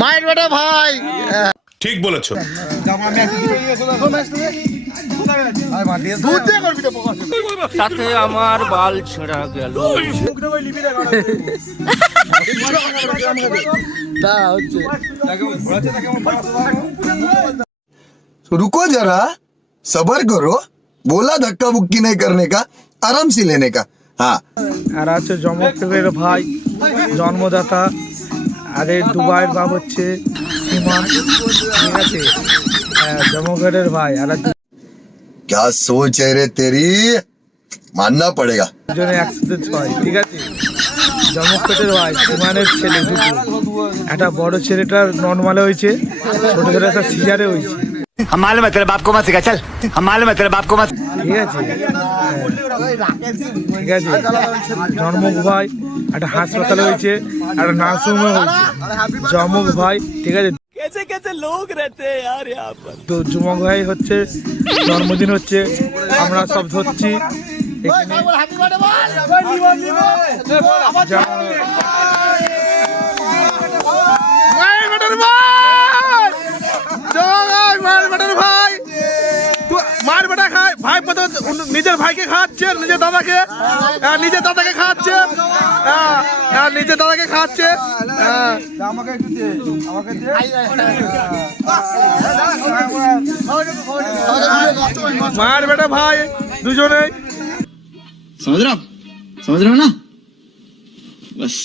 মায়ের বেটা ভাই। ঠিক বলেছো। তাতে আমার বাল ছেঁড়া গেল। रुको जरा सबर करो बोला धक्का बुक्की नहीं करने का आराम से लेने का हाँ আর আছে জমকের ভাই জন্মদাতা আর এই দুবাইয়ের বাপ হচ্ছে সীমান ঠিক আছে জমকের ভাই আর क्या सोच है रे तेरी मानना पड़ेगा দুজনে একসাথে ছয় ঠিক আছে জমকের ভাই সীমানের ছেলে দুটো একটা বড় ছেলেটার নর্মালে হয়েছে ছোট ছেলেটা সিজারে হয়েছে हम मालूम है तेरे बाप को मत सिखा चल हम मालूम है तेरे बाप को मत ঠিক আছে ঠিক আছে জন্মক ভাই একটা হাসপাতালে হয়েছে একটা নার্সিংহোমে হয়েছে জমক ভাই ঠিক আছে कैसे कैसे लोग रहते हैं यार यहाँ पर তো জুমক ভাই হচ্ছে জন্মদিন হচ্ছে আমরা সব ধরছি এখানে মার বেটা খায় ভাই নিজের ভাইকে খাওয়াচ্ছে নিজের দাদাকে খাওয়াচ্ছে নিজের দাদাকে খাওয়াচ্ছে মার বেটা ভাই দুজনেই समझ रहे हो ना बस